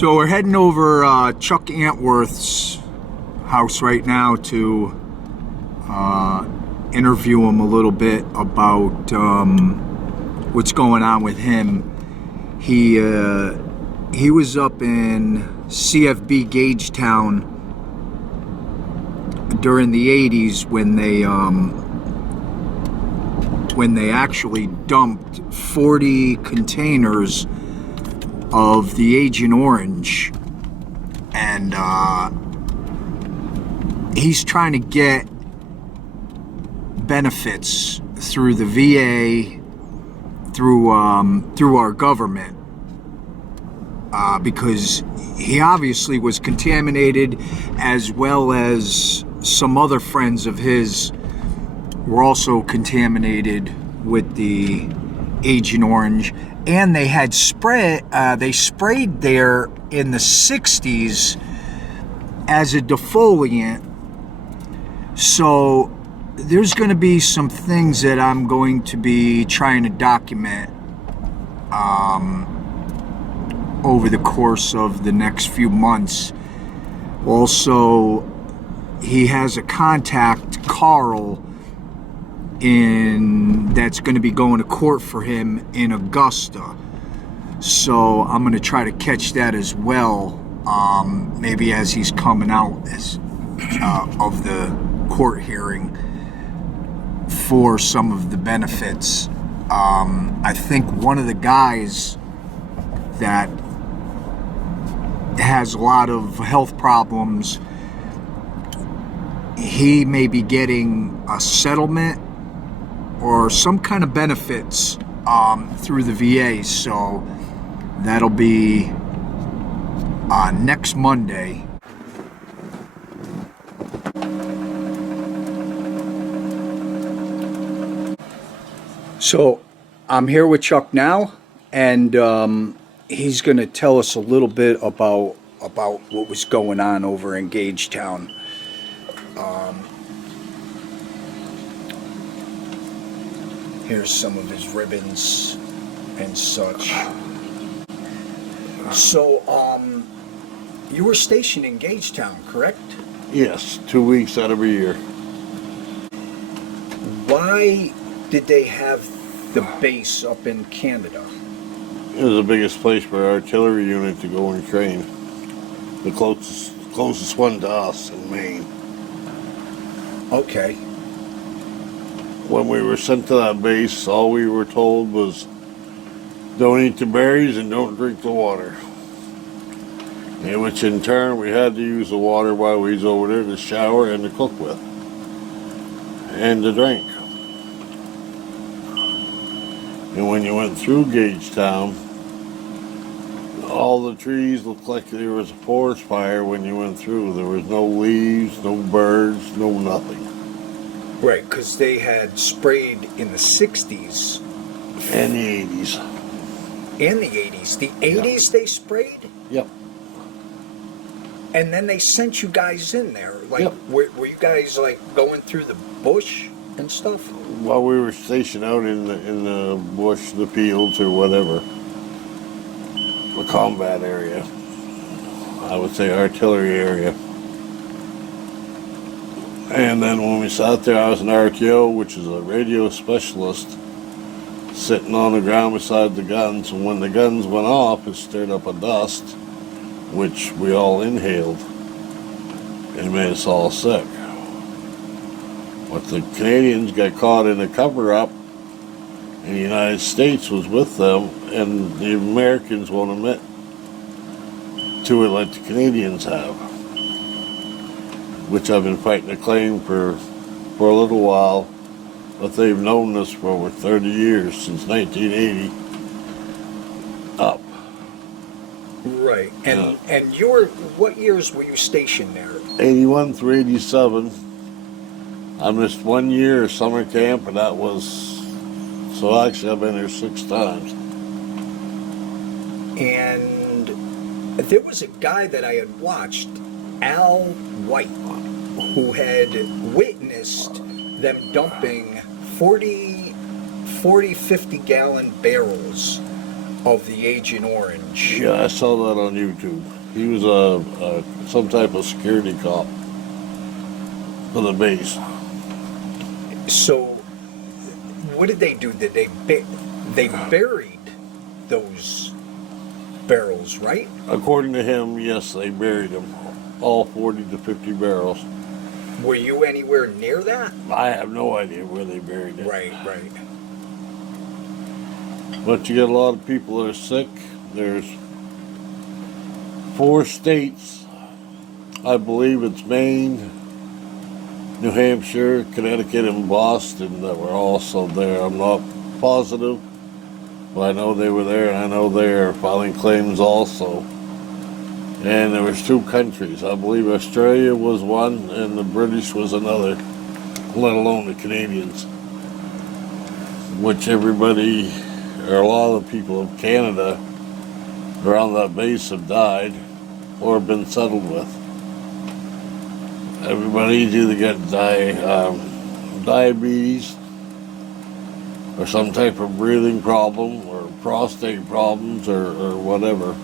So we're heading over Chuck Antworth's house right now to interview him a little bit about what's going on with him. He was up in CFB Gage town during the 80s when they actually dumped 40 containers of the Agent Orange, and he's trying to get benefits through the VA, through our government, because he obviously was contaminated, as well as some other friends of his were also contaminated with the Agent Orange. And they had sprayed there in the 60s as a defoliant. So there's going to be some things that I'm going to be trying to document over the course of the next few months. Also, he has a contact, Carl, that's going to be going to court for him in Augusta. So I'm going to try to catch that as well, maybe as he's coming out of the court hearing for some of the benefits. I think one of the guys that has a lot of health problems, he may be getting a settlement or some kind of benefits through the VA. So that'll be next Monday. So I'm here with Chuck now, and he's going to tell us a little bit about what was going on over in Gage Town. Here's some of his ribbons and such. So, you were stationed in Gage Town, correct? Yes, 2 weeks out of a year. Why did they have the base up in Canada? It was the biggest place for our artillery unit to go and train. The closest one to us in Maine. Okay. When we were sent to that base, all we were told was, don't eat the berries and don't drink the water. In which in turn, we had to use the water while we was over there to shower and to cook with. And to drink. And when you went through Gage Town, all the trees looked like there was a forest fire when you went through. There was no leaves, no birds, no nothing. Right, because they had sprayed in the 60s. And the 80s. And the 80s. The 80s they sprayed? Yep. And then they sent you guys in there. Like, yep. Were you guys, like, going through the bush and stuff? While we were stationed out in the bush, the fields, or whatever. The combat area. I would say artillery area. And then when we sat there, I was an RTO, which is a radio specialist, sitting on the ground beside the guns. And when the guns went off, it stirred up a dust, which we all inhaled. And made us all sick. But the Canadians got caught in a cover-up, and the United States was with them, and the Americans won't admit to it like the Canadians have. Which I've been fighting a claim for a little while, but they've known this for over 30 years, since 1980 up. Right. And you were, what years were you stationed there? 81 through 87. I missed 1 year of summer camp, and that was, so actually I've been there 6 times. And there was a guy that I had watched, Al White, who had witnessed them dumping 40, 50 gallon barrels of the Agent Orange. Yeah, I saw that on YouTube. He was some type of security cop for the base. So, what did they do? Did they buried those barrels, right? According to him, yes, they buried them. All 40 to 50 barrels. Were you anywhere near that? I have no idea where they buried it. Right. But you get a lot of people that are sick. There's 4 states. I believe it's Maine, New Hampshire, Connecticut, and Boston that were also there. I'm not positive, but I know they were there, and I know they're filing claims also. And there was 2 countries. I believe Australia was one, and the British was another, let alone the Canadians, which everybody, or a lot of the people of Canada around that base have died or been settled with. Everybody's either got diabetes or some type of breathing problem or prostate problems or whatever.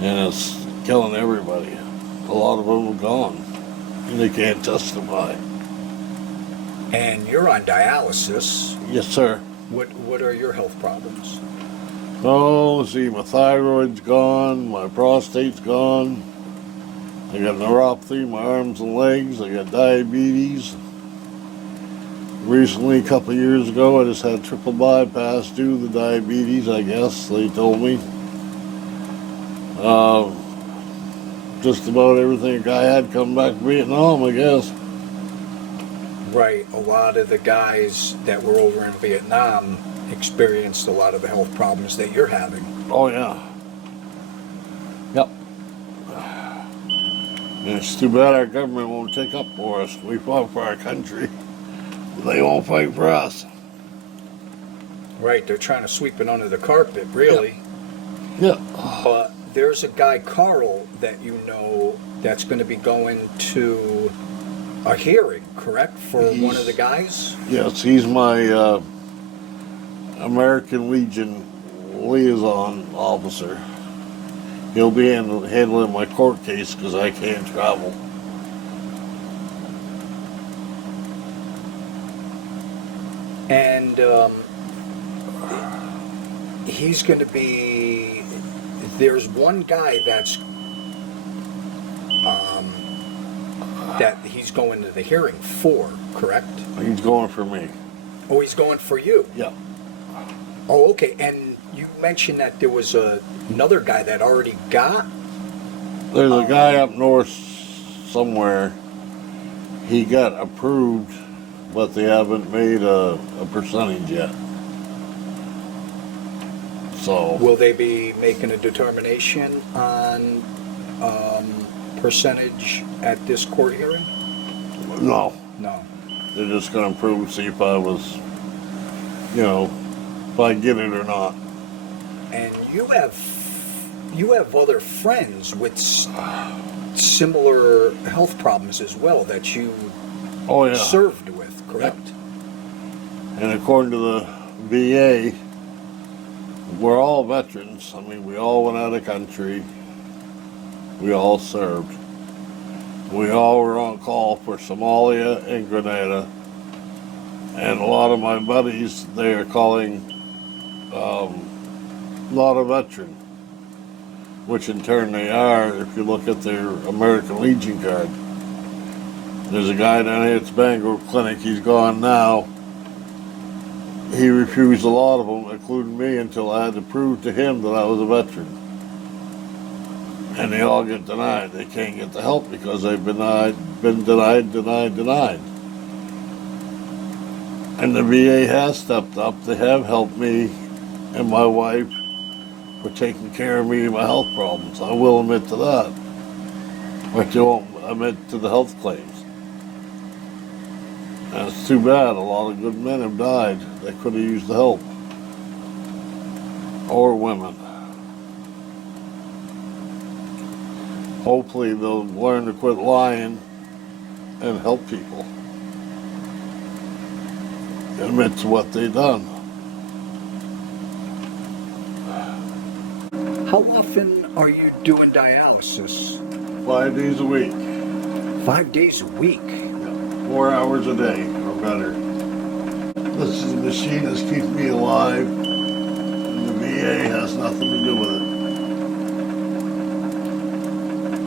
And it's killing everybody. A lot of them are gone. And they can't testify. And you're on dialysis. Yes, sir. What are your health problems? Oh, see, my thyroid's gone, my prostate's gone. I got neuropathy in my arms and legs. I got diabetes. Recently, a couple of years ago, I just had triple bypass due to the diabetes, I guess, they told me. Just about everything a guy had come back from Vietnam, I guess. Right. A lot of the guys that were over in Vietnam experienced a lot of the health problems that you're having. Oh, yeah. Yep. And it's too bad our government won't take up for us. We fought for our country. They won't fight for us. Right. They're trying to sweep it under the carpet, really. Yeah. But there's a guy, Carl, that you know that's going to be going to a hearing, correct, for one of the guys? Yes, he's my American Legion liaison officer. He'll be handling my court case because I can't travel. And he's going to be... There's one guy that's... that he's going to the hearing for, correct? He's going for me. Oh, he's going for you? Yeah. Oh, okay. And you mentioned that there was another guy that already got... There's a guy up north somewhere. He got approved, but they haven't made a percentage yet. So... Will they be making a determination on percentage at this court hearing? No. No. They're just going to prove, see if I was, if I get it or not. And you have other friends with similar health problems as well that you served with, correct? Yep. And according to the VA, we're all veterans. I mean, we all went out of the country. We all served. We all were on call for Somalia and Grenada. And a lot of my buddies, they are calling not a veteran, which in turn they are if you look at their American Legion card. There's a guy down here at the Bangor Clinic, he's gone now. He refused a lot of them, including me, until I had to prove to him that I was a veteran. And they all get denied. They can't get the help because they've been denied. And the VA has stepped up. They have helped me and my wife for taking care of me and my health problems. I will admit to that. But they won't admit to the health claims. And it's too bad. A lot of good men have died. They could have used the help. Or women. Hopefully they'll learn to quit lying and help people. Admit to what they've done. How often are you doing dialysis? 5 days a week. 5 days a week. 4 hours a day or better. This is a machine that's keeping me alive, and the VA has nothing to do with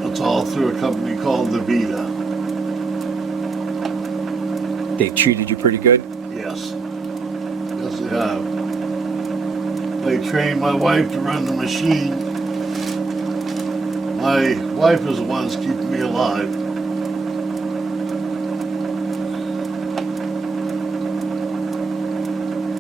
it. It's all through a company called DaVita. They've treated you pretty good? Yes. Yes, they have. They trained my wife to run the machine. My wife is the one that's keeping me alive.